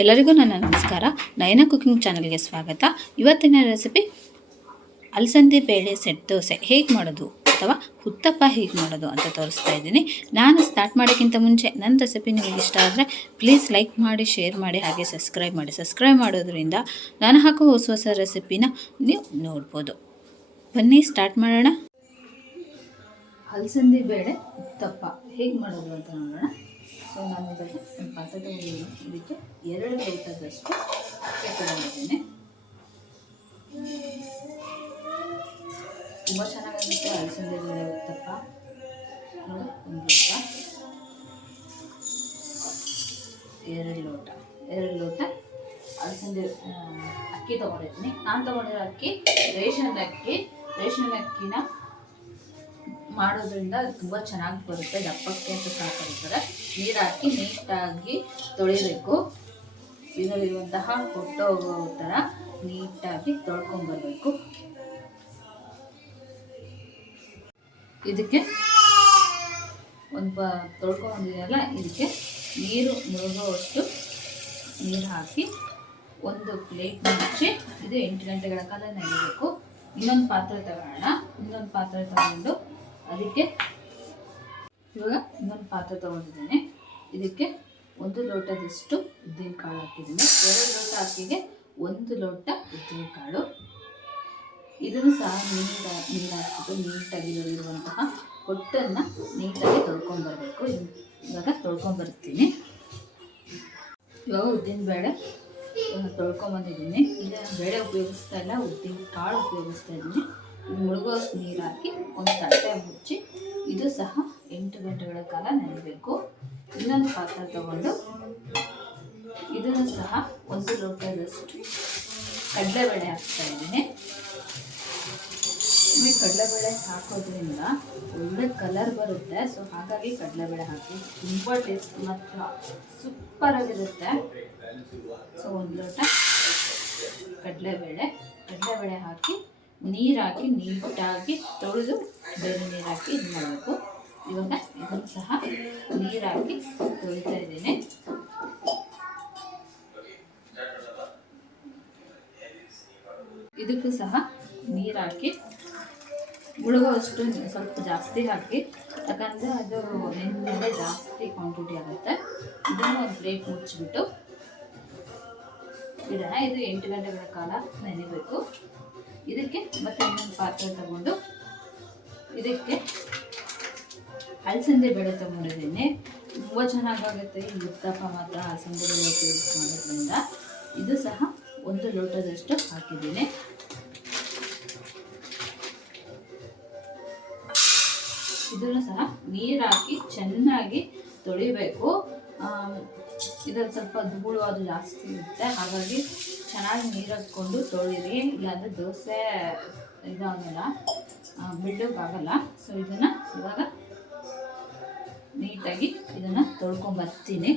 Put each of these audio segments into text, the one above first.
ಎಲ್ಲರಿಗೂ ನನ್ನ ನಮಸ್ಕಾರ. ನಯನ ಕುಕಿಂಗ್ ಚಾನಲ್ಗೆ ಸ್ವಾಗತ. ಇವತ್ತಿನ ರೆಸಿಪಿ ಅಲಸಂದಿ ಬೇಳೆ ಸೆಟ್ ದೋಸೆ ಹೇಗೆ ಮಾಡೋದು ಅಥವಾ ಉತ್ತಪ್ಪ ಹೇಗೆ ಮಾಡೋದು ಅಂತ ತೋರಿಸ್ತಾ ಇದ್ದೀನಿ. ನಾನು ಸ್ಟಾರ್ಟ್ ಮಾಡೋಕ್ಕಿಂತ ಮುಂಚೆ ನನ್ನ ರೆಸಿಪಿ ನಿಮಗೆ ಇಷ್ಟ ಆದರೆ ಪ್ಲೀಸ್ ಲೈಕ್ ಮಾಡಿ, ಶೇರ್ ಮಾಡಿ, ಹಾಗೆ ಸಬ್ಸ್ಕ್ರೈಬ್ ಮಾಡಿ. ಸಬ್ಸ್ಕ್ರೈಬ್ ಮಾಡೋದ್ರಿಂದ ನಾನು ಹಾಕೋ ಹೊಸ ರೆಸಿಪಿನ ನೀವು ನೋಡ್ಬೋದು. ಬನ್ನಿ ಸ್ಟಾರ್ಟ್ ಮಾಡೋಣ. ಅಲಸಂದಿ ಬೇಳೆ ಉತ್ತಪ್ಪ ಹೇಗೆ ಮಾಡೋದು ಅಂತ ನೋಡೋಣ. ಸೊ ನಾನು ಇದಕ್ಕೆ ಒಂದು ಪಾತ್ರೆ ತಗೊಂಡಿದ್ದೀನಿ. ಇದಕ್ಕೆ 2 ಲೋಟದಷ್ಟು ಅಕ್ಕಿ ತಗೊಂಡಿದ್ದೀನಿ. ತುಂಬ ಚೆನ್ನಾಗಾಗುತ್ತೆ ಅಲಸಂದಿ ಬೇಳೆ ಉತ್ತಪ್ಪ. ನೋಡಿ, 1 ಲೋಟ 2 ಲೋಟ ಅಲಸಂದಿ ಅಕ್ಕಿ ತೊಗೊಂಡಿದ್ದೀನಿ. ನಾನು ತೊಗೊಂಡಿರೋ ಅಕ್ಕಿ ರೇಷನ್ ಅಕ್ಕಿನ ಮಾಡೋದ್ರಿಂದ ತುಂಬ ಚೆನ್ನಾಗಿ ಬರುತ್ತೆ. ದಪ್ಪಕ್ಕೆ ಅಂತ ಸಾಕಾಗುತ್ತದೆ. ನೀರು ಹಾಕಿ ನೀಟಾಗಿ ತೊಳಿಬೇಕು. ಇದರಲ್ಲಿರುವಂತಹ ಹೊಟ್ಟು ಹೋಗೋ ಥರ ನೀಟಾಗಿ ತೊಳ್ಕೊಂಬರ್ಬೇಕು. ಇದಕ್ಕೆ ತೊಳ್ಕೊಂಬಂದಿದೆಯಲ್ಲ, ಇದಕ್ಕೆ ನೀರು ಮುಳುಗುವಷ್ಟು ನೀರು ಹಾಕಿ ಒಂದು ಪ್ಲೇಟ್ ಮುಚ್ಚಿ ಇದು 8 ಗಂಟೆಗಳ ಕಾಲ ನೆನೆಯಬೇಕು. ಇನ್ನೊಂದು ಪಾತ್ರೆ ತಗೊಂಡು ಅದಕ್ಕೆ ಇವಾಗ ಇನ್ನೊಂದು ಪಾತ್ರೆ ತೊಗೊಂಡಿದ್ದೀನಿ. ಇದಕ್ಕೆ 1 ಲೋಟದಷ್ಟು ಉದ್ದಿನಕಾಳು ಹಾಕಿದ್ದೀನಿ. 2 ಲೋಟ ಅಕ್ಕಿಗೆ 1 ಲೋಟ ಉದ್ದಿನಕಾಳು. ಇದನ್ನು ಸಹ ನೀರು ಹಾಕಿಬಿಟ್ಟು ನೀಟಾಗಿ ಇರುವಂತಹ ಹೊಟ್ಟನ್ನು ನೀಟಾಗಿ ತೊಳ್ಕೊಂಬರ್ಬೇಕು. ಇವಾಗ ತೊಳ್ಕೊಂಬರ್ತೀನಿ. ಇವಾಗ ಉದ್ದಿನಬೇಳೆ ತೊಳ್ಕೊಂಬಂದಿದ್ದೀನಿ. ಈಗ ಬೇಳೆ ಉಪಯೋಗಿಸ್ತಾ ಇಲ್ಲ, ಉದ್ದಿನ ಕಾಳು ಉಪಯೋಗಿಸ್ತಾ ಇದ್ದೀನಿ. ಮುಳುಗೋಷ್ಟು ನೀರು ಹಾಕಿ ಒಂದು ತಟ್ಟೆ ಮುಚ್ಚಿ ಇದು ಸಹ 8 ಗಂಟೆಗಳ ಕಾಲ ನೆನೆಯಬೇಕು. ಇನ್ನೊಂದು ಪಾತ್ರೆ ತಗೊಂಡು ಇದನ್ನು ಸಹ 1 ಲೋಟದಷ್ಟು ಕಡಲೆಬೇಳೆ ಹಾಕ್ತಾ ಇದ್ದೀನಿ. ನಿಮಗೆ ಕಡಲೆಬೇಳೆ ಹಾಕೋದ್ರಿಂದ ಒಳ್ಳೆ ಕಲರ್ ಬರುತ್ತೆ. ಸೊ ಹಾಗಾಗಿ ಕಡಲೆಬೇಳೆ ಹಾಕಿ. ತುಂಬ ಟೇಸ್ಟ್ ಮಾತ್ರ ಸೂಪರಾಗಿರುತ್ತೆ. ಸೊ 1 ಲೋಟ ಕಡಲೆಬೇಳೆ ಹಾಕಿ ನೀರು ಹಾಕಿ ನೀಟಾಗಿ ತೊಳೆದು ಬೇರೆ ನೀರು ಹಾಕಿ ಇದು ಮಾಡಬೇಕು. ಇವಾಗ ಇದನ್ನು ಸಹ ನೀರು ಹಾಕಿ ತೊಳಿತಾ ಇದ್ದೀನಿ. ಇದಕ್ಕೂ ಸಹ ನೀರು ಹಾಕಿ ಮುಳುಗುವಷ್ಟು ಸ್ವಲ್ಪ ಜಾಸ್ತಿ ಹಾಕಿ, ಯಾಕಂದರೆ ಅದು ನೆನ್ನೆ ಜಾಸ್ತಿ ಕ್ವಾಂಟಿಟಿ ಆಗುತ್ತೆ. ಇದನ್ನು ಒಂದು ಪ್ಲೇಟ್ ಮುಚ್ಚಿಬಿಟ್ಟು ಇಡೋಣ. ಇದು 8 ಗಂಟೆಗಳ ಕಾಲ ನೆನೆಯಬೇಕು. ಇದಕ್ಕೆ ಮತ್ತೆ ಇನ್ನೊಂದು ಪಾತ್ರೆ ತಗೊಂಡು ಇದಕ್ಕೆ ಅಲಸಂದಿ ಬೇಳೆ ತೊಗೊಂಡಿದ್ದೀನಿ. ತುಂಬ ಚೆನ್ನಾಗಾಗುತ್ತೆ ಈ ಉತ್ತಪ್ಪ ಮಾತ್ರ ಅಲಸಂದಿ ಬೇಳೆ ಉಪಯೋಗಿಸಿ ಮಾಡೋದ್ರಿಂದ. ಇದು ಸಹ 1 ಲೋಟದಷ್ಟು ಹಾಕಿದ್ದೀನಿ. ಇದನ್ನು ಸಹ ನೀರು ಹಾಕಿ ಚೆನ್ನಾಗಿ ತೊಳಿಬೇಕು. ಇದರಲ್ಲಿ ಸ್ವಲ್ಪ ಧೂಳು ಅದು ಜಾಸ್ತಿ ಇರುತ್ತೆ. ಹಾಗಾಗಿ ಚೆನ್ನಾಗಿ ನೀರು ಹಾಕ್ಕೊಂಡು ತೊಳಿರಿ, ಇಲ್ಲಾಂದರೆ ದೋಸೆ ಇದಾಗಲ್ಲ, ಬಿಡೋಕ್ಕಾಗಲ್ಲ. ಸೊ ಇದನ್ನು ಇವಾಗ ನೀಟಾಗಿ ಇದನ್ನು ತೊಳ್ಕೊಂಬರ್ತೀನಿ.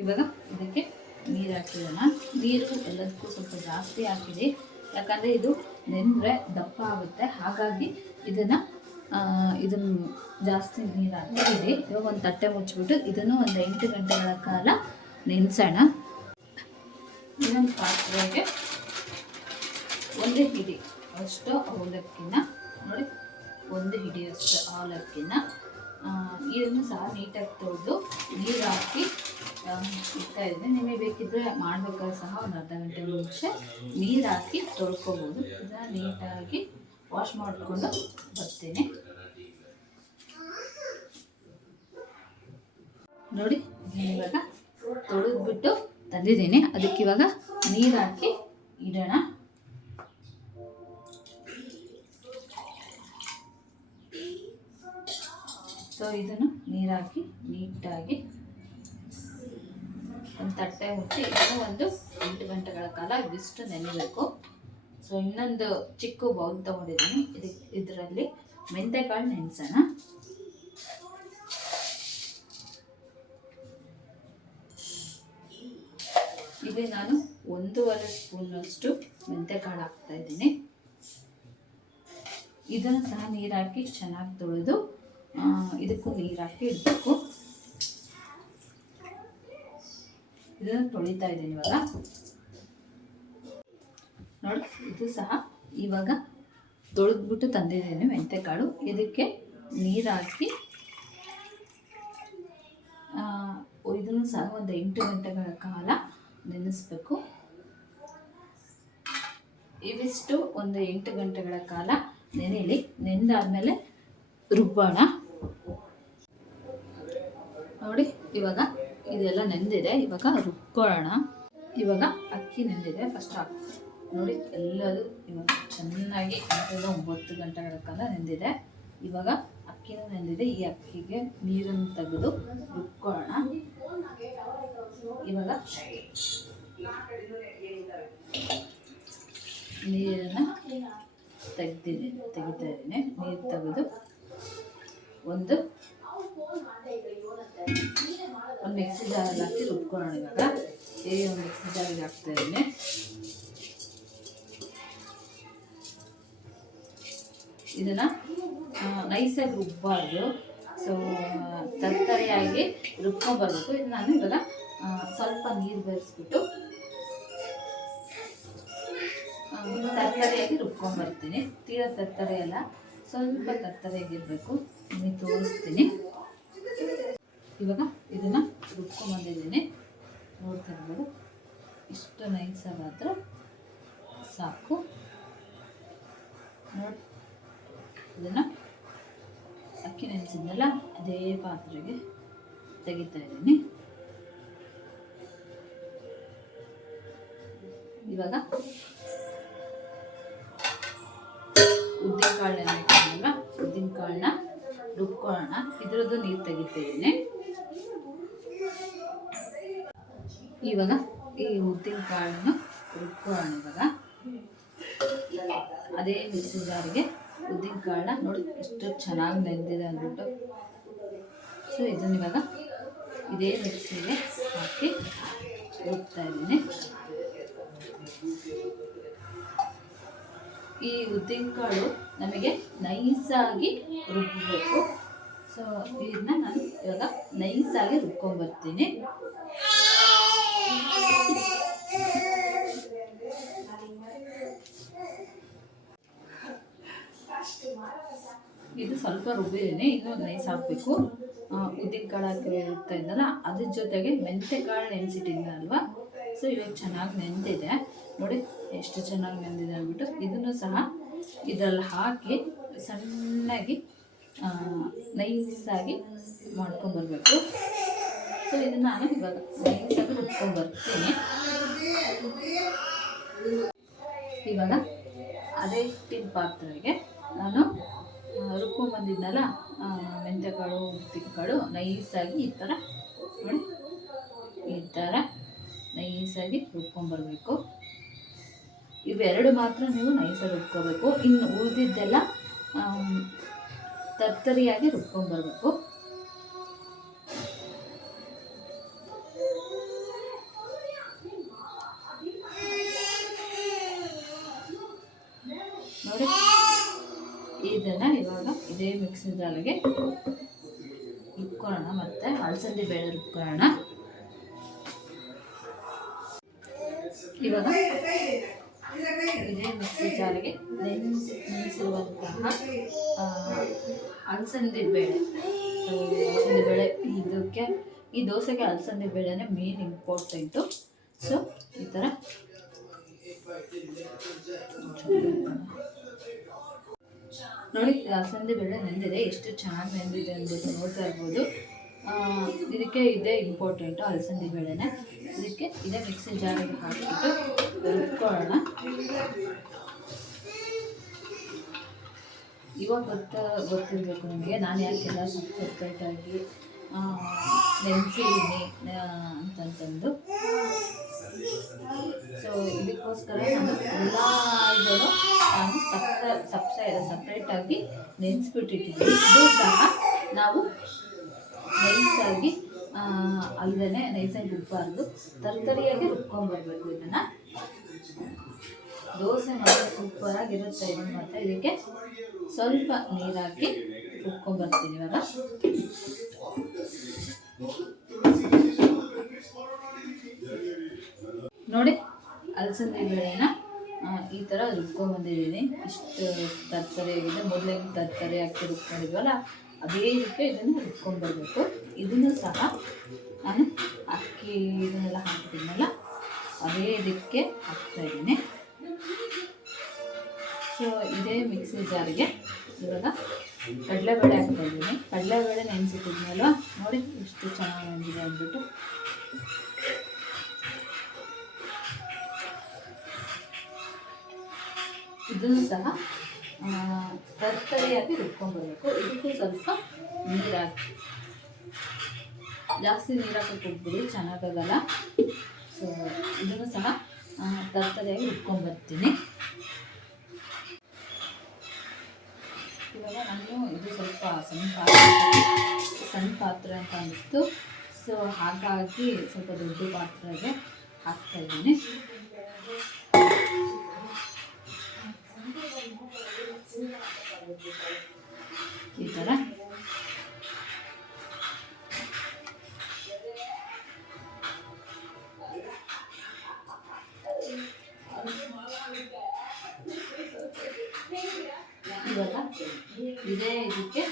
ಇವಾಗ ಇದಕ್ಕೆ ನೀರು ಹಾಕಿರೋಣ. ನೀರು ಎಲ್ಲದಕ್ಕೂ ಸ್ವಲ್ಪ ಜಾಸ್ತಿ ಹಾಕಿದೆ, ಯಾಕಂದರೆ ಇದು ನೆಂದರೆ ದಪ್ಪ ಆಗುತ್ತೆ. ಹಾಗಾಗಿ ಇದನ್ನು ಜಾಸ್ತಿ ನೀರು ಹಾಕಿದೆ. ಇವಾಗ ಒಂದು ತಟ್ಟೆ ಮುಚ್ಚಿಬಿಟ್ಟು ಇದನ್ನು ಒಂದು 8 ಗಂಟೆಗಳ ಕಾಲ ನೆನೆಸೋಣ. ಇನ್ನೊಂದು ಪಾತ್ರೆಗೆ 1 ಹಿಡಿ ಅಷ್ಟು ಅವಲಕ್ಕಿನ, ನೋಡಿ 1 ಹಿಡಿಯಷ್ಟು ಅವಲಕ್ಕಿನ ಇದನ್ನು ಸಹ ನೀಟಾಗಿ ತೊಳೆದು ನೀರು ಹಾಕಿ ಇಡ್ತಾ ಇದ್ದೀನಿ. ನಿಮಗೆ ಬೇಕಿದ್ದರೆ ಮಾಡಬೇಕಾದ್ರೆ ಸಹ ಒಂದು ಅರ್ಧ ಗಂಟೆ ಮುಂಚೆ ನೀರು ಹಾಕಿ ತೊಳ್ಕೊಬೋದು. ಇದನ್ನು ನೀಟಾಗಿ ವಾಶ್ ಮಾಡಿಕೊಂಡು ಬರ್ತೀನಿ. ನೋಡಿ, ಇವಾಗ ತೊಳೆದ್ಬಿಟ್ಟು ತಂದಿದ್ದೀನಿ. ಅದಕ್ಕೆ ಇವಾಗ ನೀರು ಹಾಕಿ ಇಡೋಣ. ಸೊ ಇದನ್ನು ನೀರು ಹಾಕಿ ನೀಟಾಗಿ ಒಂದು ತಟ್ಟೆ ಮುಚ್ಚಿ ಇದನ್ನು ಒಂದು 8 ಗಂಟೆಗಳ ಕಾಲ ಇದಿಷ್ಟು ನೆನೆಯಬೇಕು. ಸೊ ಇನ್ನೊಂದು ಚಿಕ್ಕ ಬೌಲ್ ತೊಗೊಂಡಿದ್ದೀನಿ. ಇದರಲ್ಲಿ ಮೆಂತೆಕಾಳು ನೆನೆಸೋಣ. ಇಲ್ಲಿ ನಾನು 1.5 ಸ್ಪೂನಷ್ಟು ಮೆಂತೆಕಾಳು ಹಾಕ್ತಾ ಇದ್ದೀನಿ. ಇದನ್ನು ಸಹ ನೀರು ಹಾಕಿ ಚೆನ್ನಾಗಿ ತೊಳೆದು ಇದಕ್ಕೂ ನೀರು ಹಾಕಿ ಇಡಬೇಕು. ಇದನ್ನು ತೊಳಿತಾ ಇದ್ದೀನಿ ಇವಾಗ. ನೋಡಿ, ಇದು ಸಹ ಇವಾಗ ತೊಳೆದ್ಬಿಟ್ಟು ತಂದಿದ್ದೀನಿ ಮೆಂತ್ಯಕಾಳು. ಇದಕ್ಕೆ ನೀರು ಹಾಕಿ ಇದನ್ನು ಸಹ ಒಂದು 8 ಗಂಟೆಗಳ ಕಾಲ ನೆನೆಸ್ಬೇಕು. ಇವಿಷ್ಟು ಒಂದು 8 ಗಂಟೆಗಳ ಕಾಲ ನೆನೆಯಲಿ. ನೆಂದಾದ್ಮೇಲೆ ರುಬ್ಬೋಣ. ನೋಡಿ, ಇವಾಗ ಇದೆಲ್ಲ ನೆಂದಿದೆ. ಇವಾಗ ರುಬ್ಕೊಳ್ಳೋಣ. ಇವಾಗ ಅಕ್ಕಿ ನೆಂದಿದೆ. ಫಸ್ಟ್ ನೋಡಿ, ಎಲ್ಲದು ಇವಾಗ ಚೆನ್ನಾಗಿ 9 ಗಂಟೆಗಳ ಕಾಲ ನೆಂದಿದೆ. ಇವಾಗ ಅಕ್ಕಿನೂ ನೆಂದಿದೆ. ಈ ಅಕ್ಕಿಗೆ ನೀರನ್ನು ತೆಗೆದು ರುಬ್ಕೊಳ್ಳೋಣ. ಇವಾಗ ನೀರನ್ನು ತೆಗಿತಾ ಇದ್ದೀನಿ. ನೀರು ತೆಗೆದು ಒಂದು ಮಿಕ್ಸಿ ಜಾರಲ್ಲಿ ಹಾಕಿ ರುಬ್ಕೊಳ್ಳೋಣ. ಇವಾಗ ಒಂದು ಮಿಕ್ಸಿ ಜಾರಿಗೆ ಹಾಕ್ತಾ ಇದ್ದೀನಿ. ಇದನ್ನು ನೈಸಾಗಿ ರುಬ್ಬಾರ್ದು. ಸೊ ತರ್ತರಿಯಾಗಿ ರುಬ್ಕೊಂಡ್ಬರ್ಬೇಕು. ಇದು ನಾನು ಇವಾಗ ಸ್ವಲ್ಪ ನೀರು ಬೆರೆಸ್ಬಿಟ್ಟು ತರ್ತರಿಯಾಗಿ ರುಬ್ಕೊಂಡ್ಬರ್ತೀನಿ. ತೀರಾ ತರ್ತರಿ ಅಲ್ಲ, ಸ್ವಲ್ಪ ತರ್ತರಿಯಾಗಿರಬೇಕು. ನಿಮಗೆ ತೋರಿಸ್ತೀನಿ. ಇವಾಗ ಇದನ್ನು ರುಬ್ಕೊಂಡ್ಬಂದಿದ್ದೀನಿ. ನೋಡ್ತಾ ಇರ್ಬೋದು, ಇಷ್ಟು ನೈಸಾಗಾದ್ರೆ ಸಾಕು. ನೋಡಿ, ಇದನ್ನು ಅಕ್ಕಿ ನೆನೆಸಿದ್ನಲ್ಲ ಅದೇ ಪಾತ್ರೆಗೆ ತೆಗಿತಾ ಇದ್ದೀನಿ. ಇವಾಗ ಉದ್ದಿನಕಾಳು ನೆನೆಸಿದ್ನಲ್ಲ, ಉದ್ದಿನಕಾಳನ್ನ ರುಬ್ಕೊಳ್ಳೋಣ. ಇದರದ್ದು ನೀರು ತೆಗಿತಿದ್ದೀನಿ. ಇವಾಗ ಈ ಉದ್ದಿನಕಾಳನ್ನು ರುಬ್ಕೊಳ್ಳೋಣ. ಇವಾಗ ಅದೇ ಮಿಕ್ಸಿ ಜಾರಿಗೆ ಉದ್ದಿನಕಾಳನ್ನ ನೋಡಿ ಎಷ್ಟು ಚೆನ್ನಾಗಿ ನೆಂದಿದೆ ಅಂದ್ಬಿಟ್ಟು. ಸೊ ಇದನ್ನ ಇವಾಗ ಇದೇ ಮಿಕ್ಸಿಗೆ ಹಾಕಿ ರುಬ್ತಾ ಇದ್ದೀನಿ. ಈ ಉದ್ದಿನಕಾಳು ನಮಗೆ ನೈಸಾಗಿ ರುಬ್ಬಬೇಕು. ಸೊ ಇದನ್ನ ನಾನು ಇವಾಗ ನೈಸಾಗಿ ರುಬ್ಕೊಂಡ್ಬರ್ತೀನಿ. ಇದು ಸ್ವಲ್ಪ ರುಬ್ಬಿದ್ದೀನಿ, ಇನ್ನು ನೈಸ್ ಹಾಕಬೇಕು. ಉದ್ದಿನಕಾಳು ಹಾಕಿ ರುಬ್ತಾ ಇದ್ದಲ್ಲ, ಅದ್ರ ಜೊತೆಗೆ ಮೆಂತ್ಯಕಾಳು ನೆನೆಸಿಟ್ಟಿದ್ದೀನಲ್ವ. ಸೊ ಇವಾಗ ಚೆನ್ನಾಗಿ ನೆಂದಿದೆ. ನೋಡಿ ಎಷ್ಟು ಚೆನ್ನಾಗಿ ನೆಂದಿದೆ ಅಂದ್ಬಿಟ್ಟು. ಇದನ್ನು ಸಹ ಇದರಲ್ಲಿ ಹಾಕಿ ಸಣ್ಣಗೆ ನೈಸಾಗಿ ಮಾಡ್ಕೊಂಬರ್ಬೇಕು. ಸೊ ಇದನ್ನು ನಾನು ಇವಾಗ ನೈಸಾಗಿ ರುಬ್ಕೊಂಡ್ಬರ್ತೀನಿ. ಇವಾಗ ಅದೇ ಹಿಟ್ಟಿನ ಪಾತ್ರೆಗೆ ನಾನು ರುಬ್ಕೊಂಡ್ಬಂದಿದ್ನಲ್ಲ ಮೆಂತ್ಯಕಾಳು ಉದ್ದಿನಕಾಳು ನೈಸಾಗಿ ಈ ಥರ ನೋಡಿ, ಈ ಥರ ನೈಸಾಗಿ ರುಬ್ಕೊಂಡ್ಬರ್ಬೇಕು. ಇವೆರಡು ಮಾತ್ರ ನೀವು ನೈಸಾಗಿ ರುಬ್ಕೋಬೇಕು. ಇನ್ನು ಉಳಿದಿದ್ದೆಲ್ಲ ತರ್ತರಿಯಾಗಿ ರುಬ್ಕೊಂಡ್ಬರ್ಬೇಕು. ನೋಡಿ, ಇದನ್ನು ಇವಾಗ ಇದೇ ಮಿಕ್ಸಿ ಜಾರಿಗೆ ರುಬ್ಕೊಳ್ಳೋಣ. ಮತ್ತು ಅಲಸಂದಿ ಬೇಳೆ ರುಬ್ಕೊಳ್ಳೋಣ. ಇವಾಗ ಇದೇ ಮಿಕ್ಸಿ ಜಾರಿಗೆ ನೆನೆಸಿರುವಂತಹ ಅಲಸಂದಿ ಬೇಳೆ. ಸೊ ಅಲಸಂದಿ ಬೇಳೆ ಇದಕ್ಕೆ, ಈ ದೋಸೆಗೆ ಅಲಸಂದಿ ಬೇಳೆನೇ ಮೇನ್ ಇಂಪಾರ್ಟೆಂಟು. ಸೊ ಈ ಥರ ನೋಡಿ, ಅಲಸಂದಿ ಬೇಳೆ ನೆಂದಿದೆ. ಎಷ್ಟು ಚೆನ್ನಾಗಿ ನೆಂದಿದೆ ಅಂದ್ಬಿಟ್ಟು ನೋಡ್ತಾ ಇರ್ಬೋದು. ಇದಕ್ಕೆ ಇದೇ ಇಂಪಾರ್ಟೆಂಟು, ಅಲಸಂದಿ ಬೇಳೆನೇ. ಇದಕ್ಕೆ ಇದೇ ಮಿಕ್ಸಿ ಜಾರಿಗೆ ಹಾಕಿಬಿಟ್ಟು ರುಬ್ಕೊಳ್ಳೋಣ. ಇವಾಗ ಗೊತ್ತಿರಬೇಕು ನಿಮಗೆ ನಾನು ಯಾಕೆಲ್ಲ ಸಪ್ರೇಟಾಗಿ ನೆನೆಸಿದ್ದೀನಿ ಅಂತಂತಂದು. ಸೊ ಇದಕ್ಕೋಸ್ಕರ ನಾನು ಎಲ್ಲ ಇದನ್ನು ನಾನು ಸಪ್ರೇಟಾಗಿ ನೆನೆಸ್ಬಿಟ್ಟಿದ್ದೀನಿ. ಇದು ಸಹ ನಾವು ನೈಸಾಗಿ ಅಲ್ಲದೇ ನೈಸಾಗಿ ರುಬ್ಬಾರ್ದು, ತರ್ತರಿಯಾಗಿ ರುಬ್ಕೊಂಡ್ಬರ್ಬೇಕು. ಇದನ್ನು ದೋಸೆ ಮಾತ್ರ ಸೂಪರಾಗಿರುತ್ತೆ. ಇದನ್ನು ಮಾತ್ರ ಇದಕ್ಕೆ ಸ್ವಲ್ಪ ನೀರು ಹಾಕಿ ರುಬ್ಕೊಂಡ್ಬರ್ತೀನಿ. ಇವಾಗ ನೋಡಿ, ಅಲಸಂದೆ ಬೇಳೆನ ಈ ಥರ ರುಬ್ಕೊಂಡ್ಬಂದಿದ್ದೀನಿ. ಇಷ್ಟು ತರ್ತರಿಯಾಗಿದೆ. ಮೊದಲೇ ತರ್ತರಿ ಹಾಕಿ ರುಬ್ಕೊಂಡಿದ್ವಲ್ಲ, ಅದೇ ರೀತಿ ಇದನ್ನು ರುಬ್ಕೊಂಡ್ಬರ್ಬೇಕು. ಇದನ್ನು ಸಹ ನಾನು ಅಕ್ಕಿ ಇದನ್ನೆಲ್ಲ ಹಾಕಿದ್ದೀನಲ್ಲ, ಅದೇ ಇದಕ್ಕೆ ಹಾಕ್ತಾಯಿದ್ದೀನಿ. ಸೊ ಇದೇ ಮಿಕ್ಸಿ ಜಾರಿಗೆ ಇವಾಗ ಕಡಲೆಬೇಳೆ ಹಾಕ್ತಾಯಿದ್ದೀನಿ. ಕಡಲೆಬೇಳೆ ನೆನೆಸಿಟ್ಟಿದ್ನಲ್ವ, ನೋಡಿ ಎಷ್ಟು ಚೆನ್ನಾಗಿ ಬಂದಿದೆ ಅಂದ್ಬಿಟ್ಟು. ಇದನ್ನು ಸಹ ತರ್ತರಿಯಾಗಿ ರುಬ್ಕೊಂಡ್ಬರ್ಬೇಕು. ಇದಕ್ಕೂ ಸ್ವಲ್ಪ ನೀರು ಹಾಕಿ, ಜಾಸ್ತಿ ನೀರು ಹಾಕಕ್ಕೆ ಹೋಗ್ಬಿಡಿ, ಚೆನ್ನಾಗಾಗಲ್ಲ. ಸೊ ಇದನ್ನು ಸಹ ತರ್ತರಿಯಾಗಿ ರುಬ್ಕೊಂಡ್ಬರ್ತೀನಿ. ಇವಾಗ ನಾನು ಇದು ಸ್ವಲ್ಪ ಸಣ್ಣ ಪಾತ್ರೆ ಅಂತ ಅನ್ನಿಸ್ತು. ಸೊ ಹಾಗಾಗಿ ಸ್ವಲ್ಪ ದೊಡ್ಡ ಪಾತ್ರೆಗೆ ಹಾಕ್ತಾಯಿದ್ದೀನಿ. ಈ ಥರ ಇವಾಗ ಇದೇ ಇದಕ್ಕೆ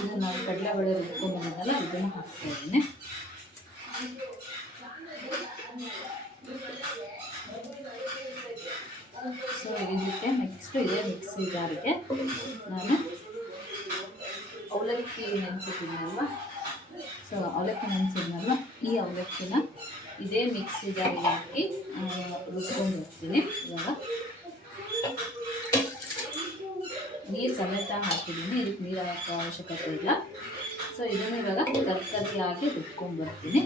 ಇದು ನಾವು ಕಡಲೆಬೇಳೆ ರುಬ್ಕೊಂಡ್ಬಂದಿದ್ದಲ್ಲ, ಇದನ್ನು ಹಾಕ್ತಾಯಿದ್ದೀನಿ. ಸೊ ಇದಕ್ಕೆ ನೆಕ್ಸ್ಟು ಇದೇ ಮಿಕ್ಸಿ ಜಾರಿಗೆ ನಾನು ಅವಲಕ್ಕಿ ನೆನೆಸಿದ್ದೀನಲ್ವ, ಸೊ ಅವಲಕ್ಕಿ ನೆನೆಸಿದ್ನಲ್ವ, ಈ ಅವಲಕ್ಕಿನ ಇದೇ ಮಿಕ್ಸಿ ಜಾರಿಗೆ ಹಾಕಿ ರುಬ್ಕೊಂಡು ಹೋಗ್ತೀನಿ. ಇವಾಗ ನೀರು ಸಮೇತ ಹಾಕಿದ್ದೀನಿ, ಇದಕ್ಕೆ ನೀರು ಹಾಕೋ ಅವಶ್ಯಕತೆ ಇಲ್ಲ. ಸೊ ಇದನ್ನು ಇವಾಗ ತರ್ತರಿಯಾಗಿ ರುಬ್ಕೊಂಡು ಬರ್ತೀನಿ.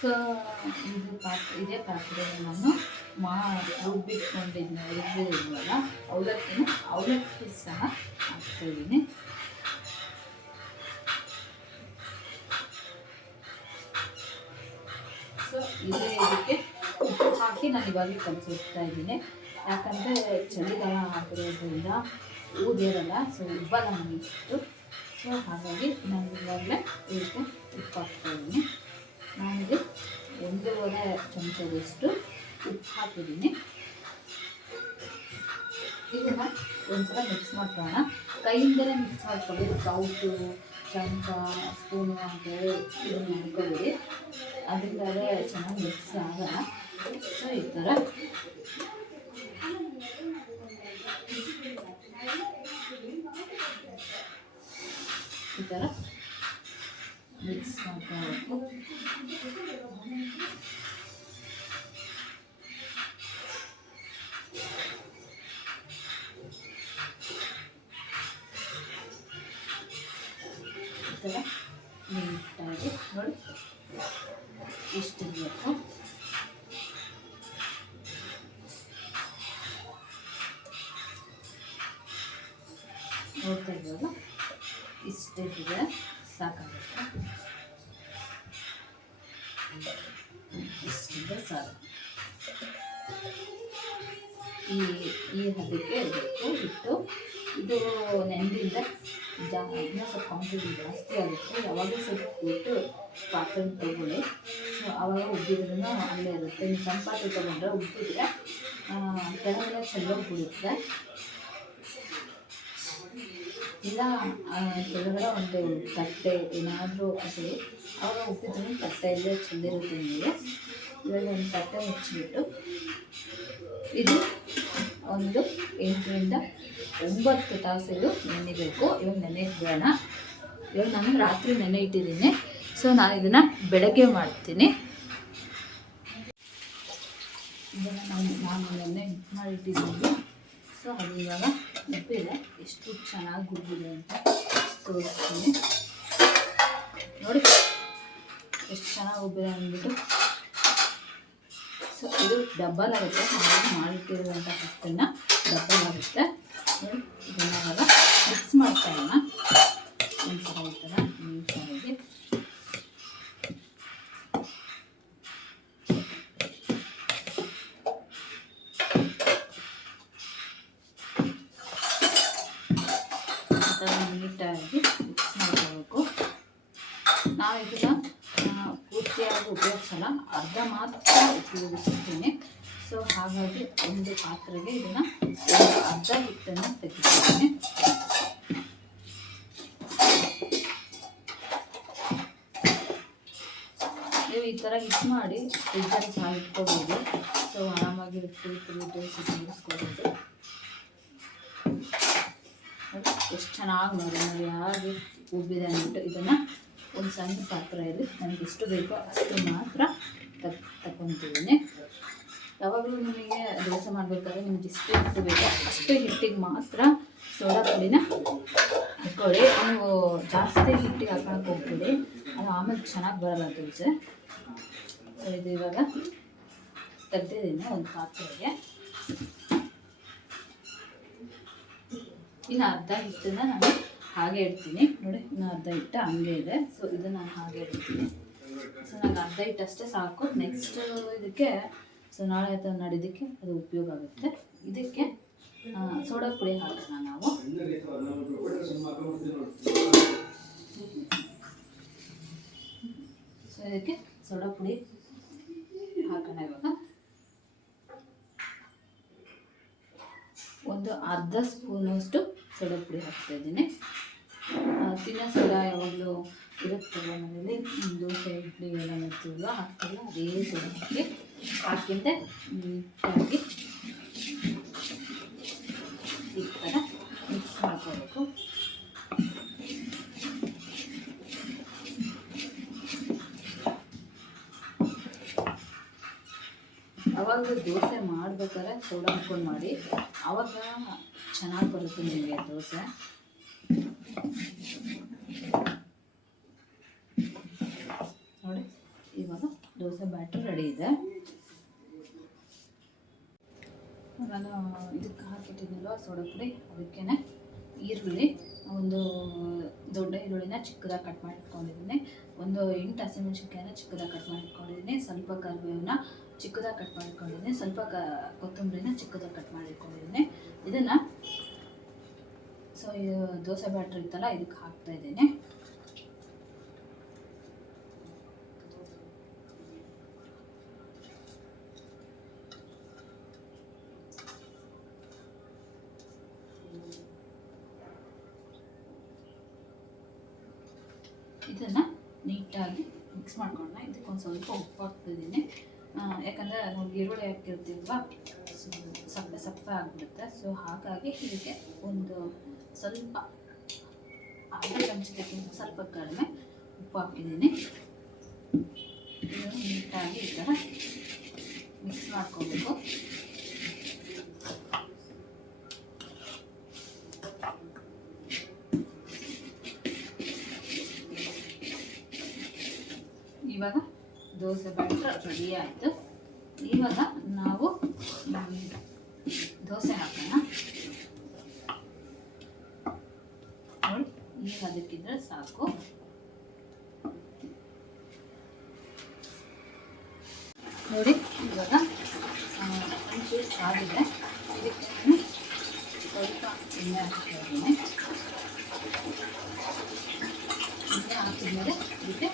ಸೊ ಇದೇ ಪಾತ್ರೆಗೆ ನಾನು ರುಬ್ಬಿದ್ವಲ್ಲ ಅವಲಕ್ಕಿ ಸಹ ಹಾಕ್ತಾಯಿದ್ದೀನಿ. ಸೊ ಇದಕ್ಕೆ ಉಪ್ಪು ಹಾಕಿ ನಾನು ಇವಾಗಲೇ ಕಲಸಿಡ್ತಾ ಇದ್ದೀನಿ. ಯಾಕಂದರೆ ಚಳಿಗಾಲ ಆಗಿರೋದ್ರಿಂದ ಊದಿರಲ್ಲ, ಸೊ ಉಬ್ಬಲ್ಲ ನಮಗಿಷ್ಟು. ಸೊ ಹಾಗಾಗಿ ನಾನು ಇವಾಗಲೇ ಇದಕ್ಕೆ ಉಪ್ಪು ಹಾಕ್ತಾಯಿದ್ದೀನಿ. ನಾನಿಗೆ 1.5 ಚಮಚದಷ್ಟು ಉಪ್ಪು ಹಾಕಿದ್ದೀನಿ. ಇದನ್ನು ಒಂದ್ಸಲ ಮಿಕ್ಸ್ ಮಾಡ್ಕೊಳ್ಳೋಣ. ಕೈಯಿಂದಲೇ ಮಿಕ್ಸ್ ಮಾಡ್ಕೊಳ್ಳಿ, ಸೌಟು ಚಮಚ ಸ್ಪೂನು ಅಂತೇಳಿ ಇದನ್ನು ಮಾಡ್ಕೊಳ್ಳಿ, ಅದರಿಂದಾದರೆ ಚೆನ್ನಾಗಿ ಮಿಕ್ಸ್ ಆಗಲ್ಲ. ಸೊ ಈ ಥರ ಮಿಕ್ಸ್ ಮಾಡ್ಕೊಳ್ಬೇಕು. ಈ ಥರ ನೀಟಾಗಿ ನೋಡಿ ಇಷ್ಟಿರಬೇಕು. ನೋಡ್ತಾ ಇದ್ದಾಗ ಇಷ್ಟಿದೆ, ಸಾಕಾಗುತ್ತೆ. ಇಷ್ಟಿದೆ ಸಾಕು. ಈ ಹದಕ್ಕೆ ಇರಬೇಕು ಹಿಟ್ಟು. ಇದು ನೆಂದಿಂದ ಇನ್ನೂ ಸ್ವಲ್ಪ ಕ್ವಾಂಟಿಟಿ ಜಾಸ್ತಿ ಆಗುತ್ತೆ. ಯಾವಾಗಲೂ ಸ್ವಲ್ಪ ಬಿಟ್ಟು ಪಾತ್ರೆ ತೊಗೊಳ್ಳಿ. ಸೊ ಆವಾಗ ಉಬ್ಬಿದ್ರೂ ಅಲ್ಲೇ ಇರುತ್ತೆ. ನೀವು ಸಣ್ಣ ಪಾತ್ರೆ ತೊಗೊಂಡ್ರೆ ಉಬ್ಬಿದ್ರೆ ಕೆಳಗೆಲ್ಲ ಚೆಲ್ಲೋಗ್ಬಿಡುತ್ತೆ. ಇಲ್ಲ ಕೆಳಗಡೆ ಒಂದು ತಟ್ಟೆ ಏನಾದರೂ ಅದು ಆವಾಗ ಉಪ್ಪಿದ್ರೆ ತಟ್ಟೆಯಲ್ಲೇ ಚೆಲ್ಲಿರುತ್ತೆ ನಿಮಗೆ. ಇವಾಗ ಒಂದು ತಟ್ಟೆ ಮುಚ್ಚಿಬಿಟ್ಟು ಇದು ಒಂದು 8ರಿಂದ 9 ತಾಸು ನೆನೆಬೇಕು. ಇವಾಗ ನೆನೆಯಿಡೋಣ. ಇವಾಗ ನಾನು ರಾತ್ರಿ ನೆನೆ ಇಟ್ಟಿದ್ದೀನಿ. ಸೊ ನಾನು ಇದನ್ನು ಬೆಳಗ್ಗೆ ಮಾಡ್ತೀನಿ. ಇದನ್ನು ನಾನು ನೆನೆ ಮಾಡಿಟ್ಟಿದ್ದೀನಿ. ಸೊ ಅದು ಇವಾಗ ಉಬ್ಬಿದೆ, ಎಷ್ಟು ಚೆನ್ನಾಗಿ ಉಬ್ಬಿದೆ ಅಂತ ತೋರಿಸ್ತೀನಿ. ನೋಡಿ ಎಷ್ಟು ಚೆನ್ನಾಗಿ ಉಬ್ಬಿದೆ ಅಂದ್ಬಿಟ್ಟು. ಸೊ ಇದು ಡಬ್ಬಲ್ ಆಗುತ್ತೆ, ಮಾಡಿಟ್ಟಿರುವಂಥ ಹಿಟ್ಟನ್ನು ಡಬ್ಬಲ್ ಆಗುತ್ತೆ. ನೋಡಿ ಇದನ್ನು ಇವಾಗ ಮಿಕ್ಸ್ ಮಾಡ್ತಾ ಇರೋಣ. ಒಂದ್ಸಲ ಈ ಥರ ನೀಟಾಗಿ ನೀಟಾಗಿ ಮಿಕ್ಸ್ ಮಾಡ್ಕೊಳ್ಳೋಣ. ಉಪಯೋಗಿಸಲ್ಲ, ಅರ್ಧ ಮಾತ್ರ ಉಪಯೋಗಿಸ್ತೀನಿ. ಸೊ ಹಾಗಾಗಿ ಒಂದು ಪಾತ್ರೆಗೆ ಇದನ್ನು ಅರ್ಧ ಹಿಟ್ಟನ್ನು ತೆಗಿತೀನಿ. ನೀವು ಈ ಥರ ಹಿಟ್ಟು ಮಾಡಿ ಫ್ರಿಜ್ಜಲ್ಲಿ ಸಹ ಇಟ್ಕೋಬೋದು. ಸೊ ಆರಾಮಾಗಿ ಹಿಟ್ಟು 3 days ಇಟ್ಕೊಂಡಿಸ್ಕೋಬೋದು. ಎಷ್ಟು ಚೆನ್ನಾಗಿ ನೋಡಿ ಯಾರಿಗೆ ಉಬ್ಬಿದೆ ಅಂದ್ಬಿಟ್ಟು ಇದನ್ನು ಒಂದು ಸಣ್ಣ ಪಾತ್ರೆಯಲ್ಲಿ ನನಗೆ ಎಷ್ಟು ಬೇಕೋ ಅಷ್ಟು ಮಾತ್ರ ತಗೊತಿದ್ದೀನಿ. ಯಾವಾಗಲೂ ನಿಮಗೆ ದೋಸೆ ಮಾಡಬೇಕಾದ್ರೆ ನಿಮ್ಗೆ ಎಷ್ಟು ಹಿಟ್ಟು ಬೇಕೋ ಅಷ್ಟು ಹಿಟ್ಟಿಗೆ ಮಾತ್ರ ಸೋಡಾ ಪುಡಿನ ಹಾಕ್ಕೊಳ್ಳಿ. ನೀವು ಜಾಸ್ತಿ ಹಿಟ್ಟಿಗೆ ಹಾಕೋಕ್ಕೆ ಹೋಗ್ಬೇಡಿ, ಅದು ಆಮೇಲೆ ಚೆನ್ನಾಗಿ ಬರಲ್ಲ ದೋಸೆ. ಸೊ ಇದು ಇವಾಗ ತೆಗ್ದಿದ್ದೀನಿ ಒಂದು ಪಾತ್ರೆಗೆ. ಇನ್ನು ಅರ್ಧ ಹಿಟ್ಟನ್ನು ನಾನು ಹಾಗೆ ಇಡ್ತೀನಿ. ನೋಡಿ, ಇನ್ನು ಅರ್ಧ ಹಿಟ್ಟು ಹಂಗೆ ಇದೆ. ಸೊ ಇದನ್ನು ನಾನು ಹಾಗೆ ಇಡ್ತೀನಿ. ಸೊ ನನಗೆ ಅರ್ಧ ಹಿಟ್ಟು ಅಷ್ಟೇ ಸಾಕು. ನೆಕ್ಸ್ಟ್ ಇದಕ್ಕೆ ಸೊ ನಾಳೆ ಅಥವಾ ನಾಡಿದ್ದಕ್ಕೆ ಅದು ಉಪಯೋಗ ಆಗುತ್ತೆ. ಇದಕ್ಕೆ ಸೋಡಾ ಪುಡಿ ಹಾಕೋಣ ನಾವು. ಸೊ ಇದಕ್ಕೆ ಸೋಡಾ ಪುಡಿ ಹಾಕೋಣ. ಇವಾಗ ಒಂದು ಅರ್ಧ ಸ್ಪೂನಷ್ಟು ಸೋಡಾ ಪುಡಿ ಹಾಕ್ತಾ ಇದ್ದೀನಿ. ತಿನ್ನೋ ಸೋಡಾ ಯಾವಾಗಲೂ ಇರುತ್ತಲ್ಲ ಮನೇಲಿ, ದೋಸೆ ಇಡ್ಲಿ ಎಲ್ಲ ಮಾಡ್ತೀವಲ್ಲ, ಹಾಕ್ತಿಲ್ಲ ಅದೇ ಸೋಡಾ ಹಾಕಿಂತ ನೀಟಾಗಿ ಈ ಥರ ಮಿಕ್ಸ್ ಮಾಡ್ಕೋಬೇಕು. ಅವಾಗ ದೋಸೆ ಮಾಡ್ಬೇಕಾದ್ರೆ ಸೋಡಾ ಹಾಕ್ಕೊಂಡು ಮಾಡಿ, ಆವಾಗ ಚೆನ್ನಾಗಿ ಬರುತ್ತೆ ನಿಮಗೆ ದೋಸೆ. ನೋಡಿ, ಇವಾಗ ದೋಸೆ ಬ್ಯಾಟರ್ ರೆಡಿ ಇದೆ. ನಾನು ಇದಕ್ಕೆ ಹಾಕಿಟ್ಟಿದ್ದೆಲ್ಲ ಸೋಡಾ ಪುಡಿ, ಅದಕ್ಕೆ ಈರುಳ್ಳಿ ಒಂದು ದೊಡ್ಡ ಈರುಳ್ಳಿನ ಚಿಕ್ಕದಾಗಿ ಕಟ್ ಮಾಡಿ ಇಟ್ಕೊಂಡಿದ್ದೀನಿ. ಒಂದು 8 ಹಸಿಮೆಣಸಿನ್ಕಾಯಿನ ಚಿಕ್ಕದಾಗಿ ಕಟ್ ಮಾಡಿ ಇಟ್ಕೊಂಡಿದ್ದೀನಿ. ಸ್ವಲ್ಪ ಕರಿಬೇವನ್ನ ಚಿಕ್ಕದಾಗಿ ಕಟ್ ಮಾಡಿ ಇಟ್ಕೊಂಡಿದ್ದೀನಿ. ಸ್ವಲ್ಪ ಕೊತ್ತಂಬರಿನ ಚಿಕ್ಕದಾಗಿ ಕಟ್ ಮಾಡಿ ಇಟ್ಕೊಂಡಿದ್ದೀನಿ. ಇದನ್ನು ಸೊ ಇದು ದೋಸೆ ಬ್ಯಾಟ್ರ್ ಇತ್ತಲ್ಲ, ಇದಕ್ಕೆ ಹಾಕ್ತಾ ಇದ್ದೀನಿ. ಇದನ್ನು ನೀಟಾಗಿ ಮಿಕ್ಸ್ ಮಾಡ್ಕೊಂಡ. ಇದಕ್ಕೊಂದು ಸ್ವಲ್ಪ ಉಪ್ಪು ಹಾಕ್ತಿದ್ದೀನಿ. ಯಾಕಂದರೆ ನಾವು ಈರುಳ್ಳಿ ಹಾಕಿರ್ತೀವಲ್ವ, ಸಪ್ಪೆ ಸಪ್ಪೆ ಆಗಿಬಿಡುತ್ತೆ. ಸೊ ಹಾಗಾಗಿ ಇದಕ್ಕೆ ಒಂದು ಸ್ವಲ್ಪ ಅರ್ಧ ಚಮಚಕ್ಕಿಂತ ಸ್ವಲ್ಪ ಕಡಿಮೆ ಉಪ್ಪು ಹಾಕಿದ್ದೀನಿ. ಇದನ್ನು ನೀಟಾಗಿ ಈ ಥರ ಮಿಕ್ಸ್ ಮಾಡ್ಕೋಬೇಕು. ಇವಾಗ ದೋಸೆ ಬ್ಯಾಟರ್ ರೆಡಿ ಆಯಿತು. ಇವಾಗ ನಾವು ದೋಸೆ ಹಾಕೋಣ. ನೋಡಿ, ಈಗ ಅದಕ್ಕಿದ್ರೆ ಸಾಕು. ನೋಡಿ, ಇವಾಗ ಒಂಚೂರು ಆಗಿದೆ. ಇದಕ್ಕೆ ಸ್ವಲ್ಪ ಎಣ್ಣೆ ಹಾಕ್ತಾ ಇದ್ದೀನಿ. ಎಣ್ಣೆ ಹಾಕಿದ್ಮೇಲೆ ಇದಕ್ಕೆ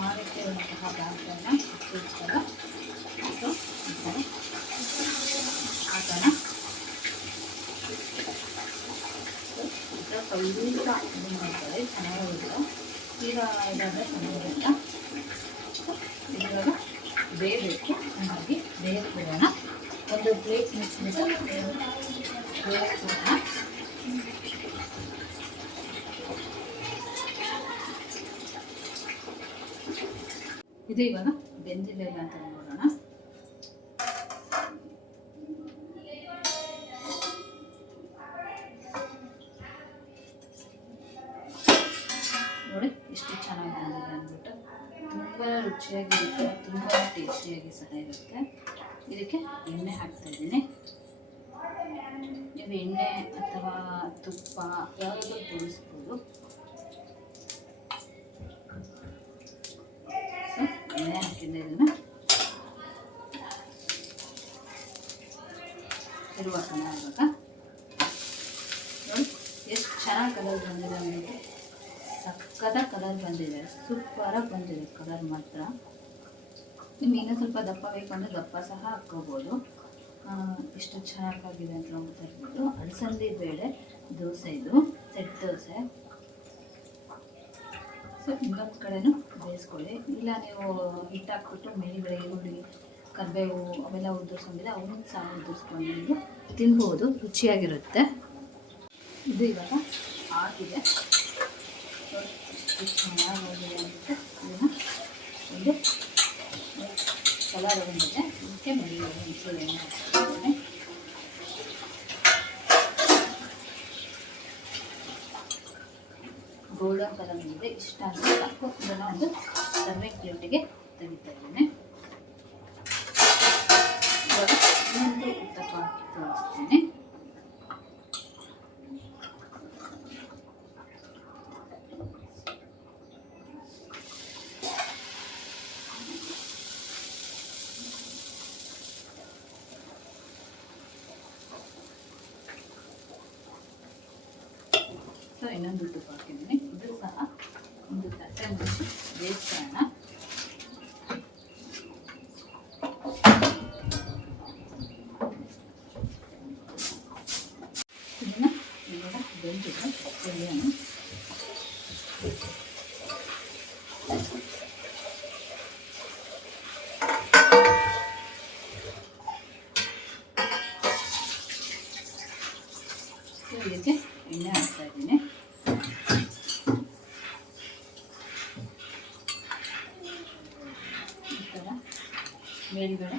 ಮಾಡಿಟ್ಟಿರುವಂತಹ ಬ್ಯಾಟರ್ನ ಹಾಕೋಣ. ಸೊ ಈ ಥರ ಹಾಕೋಣ. ಸ್ವಲ್ಪ ಇದು ಮಾಡ್ತಾರೆ, ಚೆನ್ನಾಗಿರುತ್ತೆ. ಈಗ ಇದಾದರೆ ಚೆನ್ನಾಗಿರುತ್ತೆ. ಇವಾಗ ಬೇಯಬೇಕು, ಹಾಗಾಗಿ ಬೇಯಿಸ್ಬಿಡೋಣ. ಒಂದು ಪ್ಲೇಟ್ ಮುಚ್ಚಿಬಿಟ್ಟು ಬೇಯಿಸ್ಬಿಡೋಣ. ಇದು ಇವಾಗ ಬೆಂದಿಲ್ಲ ಅಂತ ನೋಡೋಣ. ನೋಡಿ ಎಷ್ಟು ಚೆನ್ನಾಗಿ ಬಂದಿದೆ ಅಂದ್ಬಿಟ್ಟು. ತುಂಬ ರುಚಿಯಾಗಿರುತ್ತೆ, ತುಂಬ ಟೇಸ್ಟಿಯಾಗಿ ಸಹ ಇರುತ್ತೆ. ಇದಕ್ಕೆ ಎಣ್ಣೆ ಹಾಕ್ತಾ ಇದ್ದೀನಿ. ನೀವು ಎಣ್ಣೆ ಅಥವಾ ತುಪ್ಪ ಯಾವುದಾದ್ರೂ ತೋರಿಸ್ಬೋದು. ಸೊ ಎಣ್ಣೆ ಹಾಕಿದ್ದೆ ಇದನ್ನು ತಿರುವಾಕೋಣ. ಇವಾಗ ನೋಡಿ ಎಷ್ಟು ಚೆನ್ನಾಗಿ ಕಲರ್ ಬಂದಿದೆ ಅಂದ್ಬಿಟ್ಟು. ಸಕ್ಕತ್ತಾಗಿ ಕಲರ್ ಬಂದಿದೆ, ಸೂಪರಾಗಿ ಬಂದಿದೆ ಕಲರ್ ಮಾತ್ರ. ನಿಮ್ಗೆ ಇನ್ನೂ ಸ್ವಲ್ಪ ದಪ್ಪ ಬೇಕು ಅಂದರೆ ದಪ್ಪ ಸಹ ಹಾಕ್ಕೋಬೋದು. ಎಷ್ಟು ಚೆನ್ನಾಗಾಗಿದೆ ಅಂತ ನೋಡ್ತಾ ಇರ್ಬೋದು. ಅಲಸಂದಿ ಬೇಳೆ ದೋಸೆ, ಇದು ಸೆಟ್ ದೋಸೆ. ಸೊ ಇನ್ನೊಂದು ಕಡೆನೂ ಬೇಯಿಸ್ಕೊಳ್ಳಿ. ಇಲ್ಲ ನೀವು ಹಿಟ್ಟು ಹಾಕ್ಬಿಟ್ಟು ಮೇಲ್ಗಡೆ ಈರುಳ್ಳಿ, ಕರಿಬೇವು ಅವೆಲ್ಲ ಉದುರಿಸ್ಕೊಂಡಿದೆ, ಅವನ್ನ ಸಹ ಉದುರಿಸ್ಕೊಂಡು ತಿನ್ಬೋದು, ರುಚಿಯಾಗಿರುತ್ತೆ. ಇದು ಇವಾಗ ಆಗಿದೆ. ಎಷ್ಟು ಚೆನ್ನಾಗಿದೆ ಅಂತ ಇದನ್ನು ಒಂದು ಕಲರ್ ಬಂದಿದೆ. ಇದಕ್ಕೆ ಮರಿ ಒಂಚೂರು ಎಣ್ಣೆ ಹಾಕ್ತಿದ್ದೇನೆ. ಗೋಲ್ಡನ್ ಕಲರ್ ಬಂದಿದೆ. ಇಷ್ಟ ಅಂದರೆ ಸಾಕು. ಇದನ್ನು ಒಂದು ಸರ್ವಿಂಗ್ ಪ್ಲೇಟಿಗೆ ತೆಗಿತಾ ಇದ್ದೇನೆ. ಇವಾಗ ಇನ್ನೊಂದು ಉತ್ತಪ್ಪ ಹಾಕಿ ತೋರಿಸ್ತೇನೆ. ಸೊ ಇನ್ನೊಂದು ತುಪ್ಪ ಹಾಕಿದ್ದೀನಿ. ಇದು ಸಹ ಒಂದು ತಟ್ಟೆ ಮುಚ್ಚಿ ಬೇಯಿಸೋಣ. ಇದನ್ನು ಇವಾಗ ಬೆಂದಿದೆ ಎಣ್ಣೆಯನ್ನು ಇದಕ್ಕೆ ಎಣ್ಣೆ ಹಾಕ್ತಾ ಇದ್ದೀನಿ. ಈ ಥರ ಮೇಲ್ಗಡೆ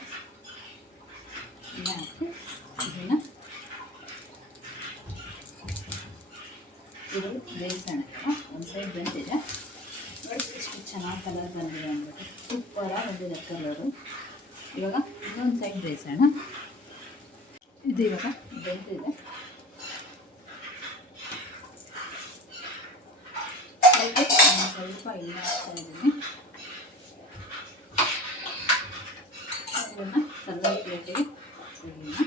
ಎಣ್ಣೆ ಹಾಕಿ ಇದನ್ನು ಇದು ಬೇಯಿಸೋಣ. ಒಂದು ಸೈಡ್ ಬೆಂದಿದೆ. ನೋಡಿ ಎಷ್ಟು ಚೆನ್ನಾಗಿ ಕಲರ್ ಬಂದಿದೆ ಅಂದ್ಬಿಟ್ಟು ಸೂಪರಾಗಿ ಬಂದಿದೆ ಕಲರು. ಇವಾಗ ಇನ್ನೊಂದು ಸೈಡ್ ಬೇಯಿಸೋಣ. ಇದು ಇವಾಗ ಬೆಂದಿದೆ. ಸ್ವಲ್ಪ ಎಣ್ಣೆ ಹಾಕ್ತಾ ಇದ್ದೀನಿ. ಅದನ್ನು ಸರ್ವಿಂಗ್ ಪ್ಲೇಟಿಗೆ ತೆಗೆಯೋಣ.